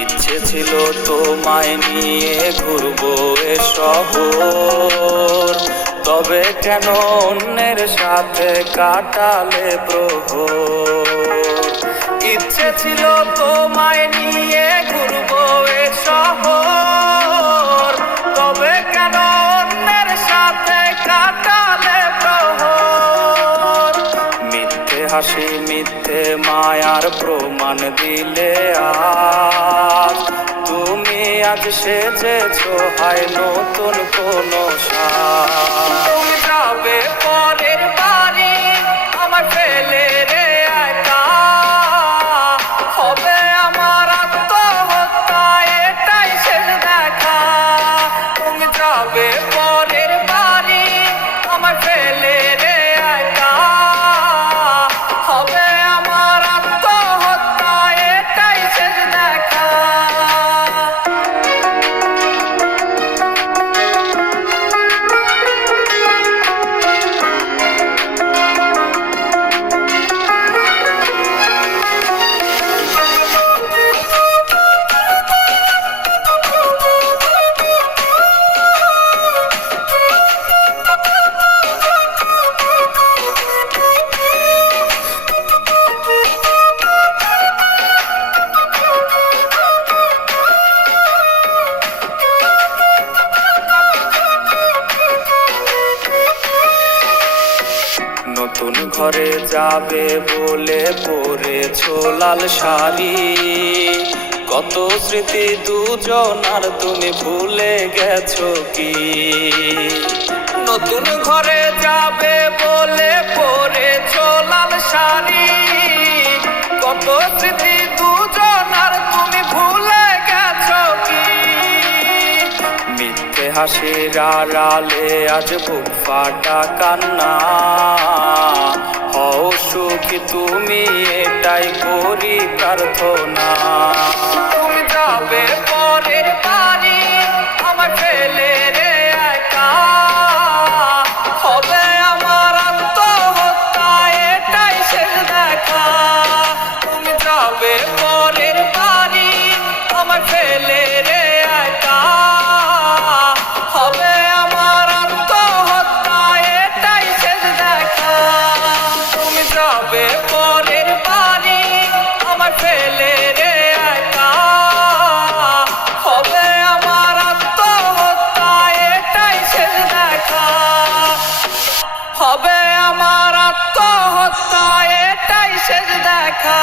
ইচ্ছে ছিল তোমায় নিয়ে ঘুরবো এ শহর, তবে কেন অন্যের সাথে কাটালে প্রহর। ইচ্ছে ছিল তোমায় নিয়ে ঘুরবো এ শহর, তবে কেন অন্যের সাথে কাটালে প্রহর। মিথ্যে হাসি মিথ্যে মায়ার প্রমাণ দিলে আজ তুমি আজ সেজেছো হায় নতুন কোনো সাজ। তুমি যাবে পরের বাড়ি আমার ফেলে রে একা, হবে আমার আত্মহত্যা এটাই শেষ দেখা। তুমি যাবে পরের বাড়ি আমার ফেলে রে একা, হবে আমার আত্মহত্যা এটাই শেষ দেখা। নতুন ঘরে যাবে বলে পরেছো লাল শাড়ি, কত স্মৃতি দুজনার তুমি ভুলে গেছো কি? নতুন ঘরে যাবে বলে পরেছো লাল শাড়ি, কত স্মৃতি দুজনার তুমি ভুলে গেছো কি? মিথ্যে হাসির আড়ালে আজ বুক ফাটা কান্না, হও সুখী তুমি এটাই করি প্রার্থনা। তুমি যাবে পরের বাড়ি আমার ফেলে রে একা, হবে আমার আত্মহত্যা এটাই শেষ দেখা। তুমি যাবে পরের বাড়ি আমার ফেলে রে একা, হবে আমার আত্মহত্যা এটাই শেষ দেখা। তুমি যাবে পরের বাড়ি আমার ফেলে রে একা, হবে আমার আত্মহত্যা এটাই শেষ দেখা। হবে আমার আত্মহত্যা এটাই শেষ দেখা।